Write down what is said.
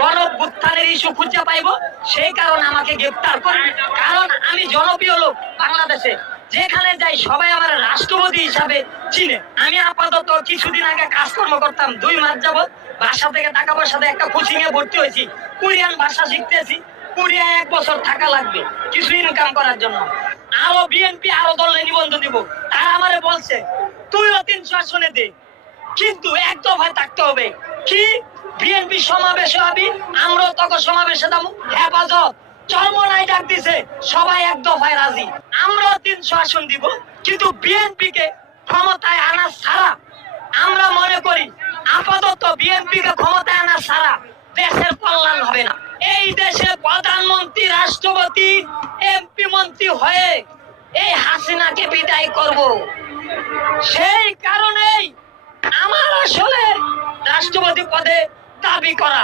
গণঅভ্যুত্থানের issue খুঁজে পাইবো, সেই কারণে আমাকে গ্রেফতার করে। কারণ আমি জনপ্রিয় লোক বাংলাদেশে, যেখানে যাই সবাই আমার রাষ্ট্রপতি হিসাবে চিনে। আমি আপাতত কিছুদিন আগে কাজকর্ম করতাম, 2 মাস যাবত বাসা থেকে টাকা পয়সা দিয়ে একটা কোচিং এ ভর্তি হয়েছি, কোরিয়ান ভাষা শিখতেছি। কোরিয়ায় 1 বছর থাকা লাগবে কিছু ইনকাম করার জন্য। আরো বিএনপি আরো দলে নিবন্ধন দিব, তারা আমারে বলছে তুইও 300 আসনে দে, কিন্তু এক দফায় থাকতে হবে। কি বিএনপি সমাবেশে হবি, আমরাও তখন সমাবেশে যাবো। হেফাজত চরমনাই ডাক দিছে, সবাই এক দফায় রাজি। আমরাও 300 আসন দিব, কিন্তু বিএনপি কে ক্ষমতায় আনা ছাড়া আমরা মনে করি আপাতত বিএনপি কে ক্ষমতায় আনা ছাড়া দেশের কল্যাণ হবে না। এই দেশে প্রধানমন্ত্রী, রাষ্ট্রপতি, এমপি মন্ত্রী হয়ে এই হাসিনাকে বিদায় করব। সেই কারণেই আমার আসলে রাষ্ট্রপতি পদে দাবি করা।